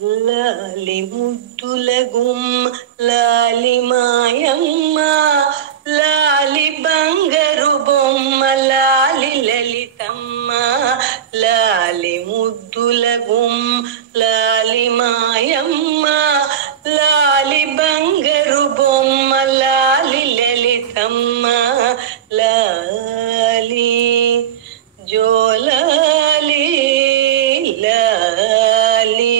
లాలి ముద్దుల గుమ్మ లాలి మాయమ్మ, లాలి బంగారు బొమ్మ లాలి లలితమ్మ. లాలి ముద్దుల గుమ్మ లాలి మాయమ్మ, లాలి బంగారు బొమ్మ లాలి లలితమ్మ. లాలి జోలాలి లాలి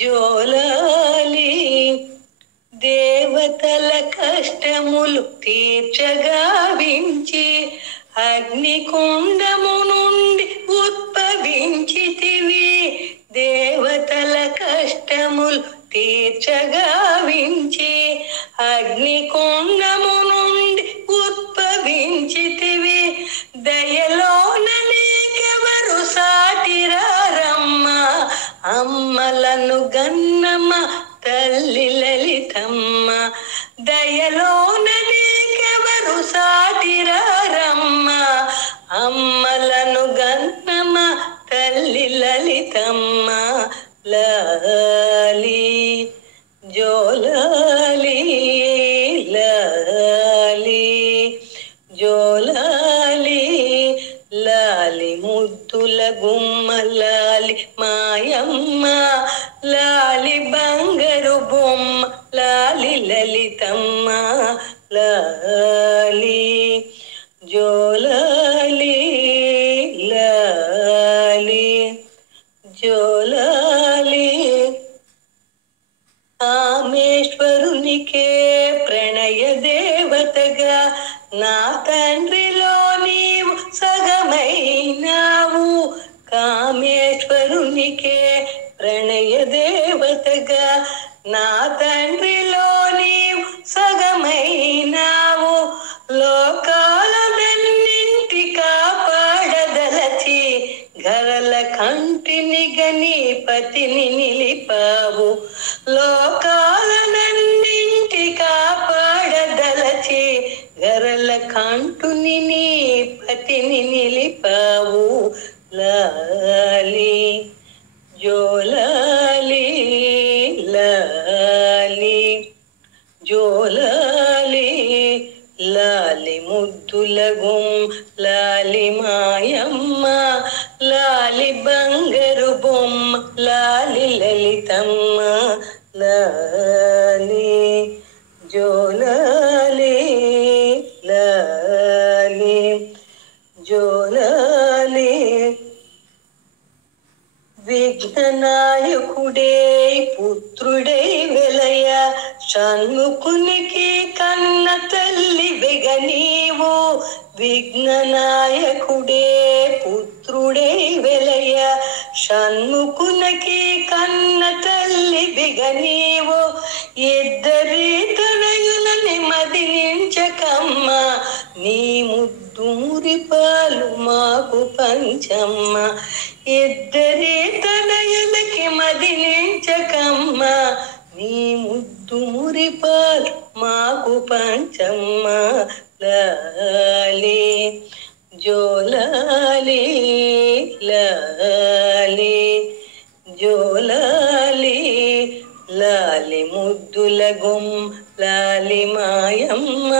జోలాలి, దేవతల కష్టములు తీర్చగావించి అగ్నికుండము నుండి ఉద్భవించితివి. దేవతల కష్టములు తీర్చగావించి అగ్నికుండము నుండి ఉద్భవించితివి. దయలోన నీకెవరు సాటిరారమ్మ, అమ్మలను గన్నమ్మ తల్లి లలితమ్మ. దయలోన నీకెవరు సాటిరారమ్మ, అమ్మలను గన్నమ్మ తల్లి లలితమ్మ. లాలి జోలాలి లాలి జోలాలి, లాలి ముద్దుల గుమ్మ లాలి మాయమ్మ, లాలి బంగారు బొమ్మ లాలి లలితమ్మ. లాలి జోలాలి లాలి జోలాలి, కామేశ్వరునికే ప్రణయ దేవతగా నా తండ్రిలో నీవు సగమైనావు. కామేశ్వరునికే ప్రణయ దేవతగా నా తండ్రిలో నీవు సగమైనావు. లోకాలనన్నింటి కాపాడదలచి గరల కంటిని గని పతిని నిలిపావు. లోకాలనన్నింటి కాపాడదలచి గరల కంటుని నీ పతిని నిలిపావు. లాలి జోలాలి లాలి జోలాలి, లాలి ముద్దుల గుమ్మ లాలి మాయమ్మ, లాలి బంగారు బొమ్మ లాలి లలితమ్మ. లాలి జోలాలి లాలి జోలాలి, విఘ్ననాయకుడే పుత్రుడై వెలయ షణ్ముఖునికి కన్న తల్లి వెగ నీవు. విఘ్ననాయకుడే పుత్రుడై వెలయ షణ్ముఖునికి కన్న తల్లి వెగ నీవు. ఇద్దరి తనయులని మదిలించకమ్మ, నీ ముద్దు మురిపాలు మాకు పంచమ్మ. ఇద్దరి తనయులకి మదిలించకమ్మ, నీ ముద్దు మురిపాలు మాకు పంచమ్మ. లాలి జోలాలి లాలి జోలాలి, లాలి ముద్దుల గుమ్మ లాలి మాయమ్మ,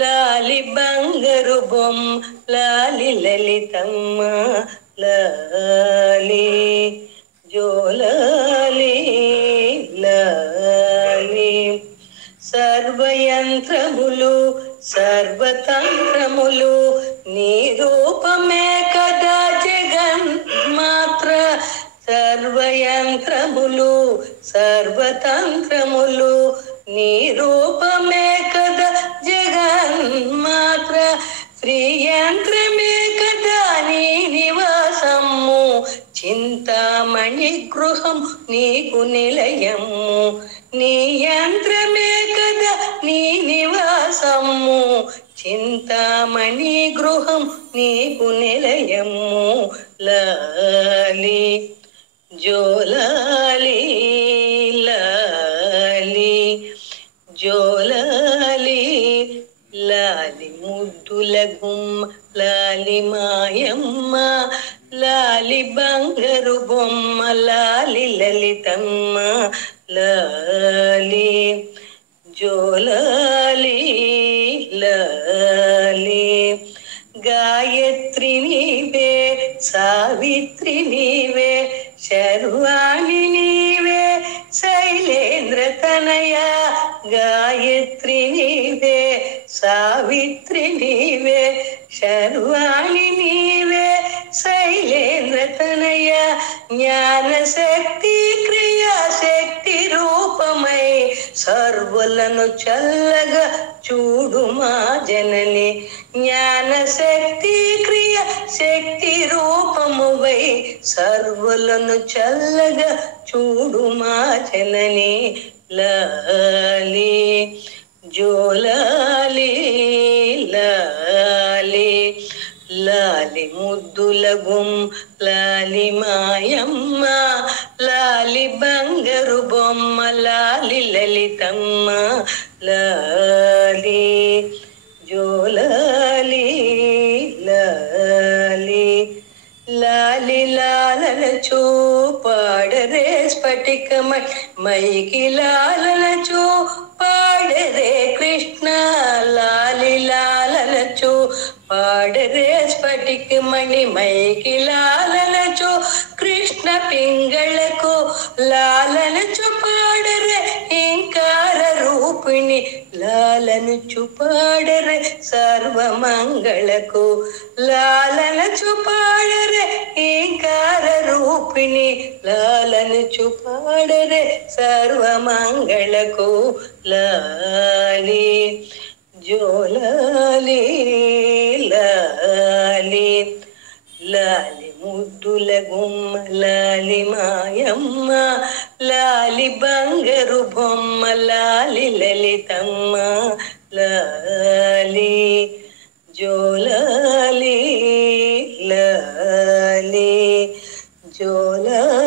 లాలి బంగారు బొమ్మ లాలి లలితమ్మ. లాలి జోలాలి లాలి, సర్వయంత్రములు సర్వతంత్రములు నీ రూపమే కదా జగన్మాత్ర. సర్వయంత్రములు సర్వతంత్రములు నీ రూపమే కదా జగన్మాత్ర. శ్రీయంత్రమే కదా నీ నివాసము, చింతామణి గృహం నీకు నిలయము. నీ యంత్రమే కదా నీ నివాసము, చింతామణి గృహం నీకు నిలయము. లాలి జోలాలి లాలి జోలాలి, లాలి ముద్దుల గుమ్మ లాలి మాయమ్మ, లాలి లాలి బంగారు బొమ్మ లాలి లలితమ్మ లాలి జోలాలి లాలి గాయత్రి నీవే సావిత్రి నీవే శర్వాణి నీవే శైలేంద్ర తనయ గాయత్రి నీవే సావిత్రి నీవే శర్వాణి నీవే శైలేంద్ర తనయ జ్ఞాన శక్తి క్రియాశక్తి రూపమై సర్వులను చల్లగా చూడు మా జనని జ్ఞాన శక్తి క్రియ శక్తి రూపమువై సర్వులను చల్లగా చూడు మా జనని లాలి జోలాలి లాలి లాలి ముద్దుల లాలి మాయమ్మ లాలి బంగారు బొమ్మ లాలి లలితమ్మ లాలి జోలాలి లాలి లాలి లాలన చూపాడరే స్ఫటికమై మైకి లాలన చూపాడరే కృష్ణ లాలి లాలన చూపాడరే స్ఫటికమణి మైకి లాలన చూ కృష్ణ పింగళకు లాలన చూపాడరే ఇంకార రూపిణి లాలను చూపాడరే సర్వమంగళకు లాలన చూపాడరే ఇంకార రూపిణి లాలను చూపాడరే సర్వమంగళకు లాలి జోలాలి లాలి లాలి ముద్దుల గుమ్మ లాలి మాయమ్మ లాలి బంగారు బొమ్మ లాలి లలితమ్మ లాలి జోలాలి లాలి జోలాలి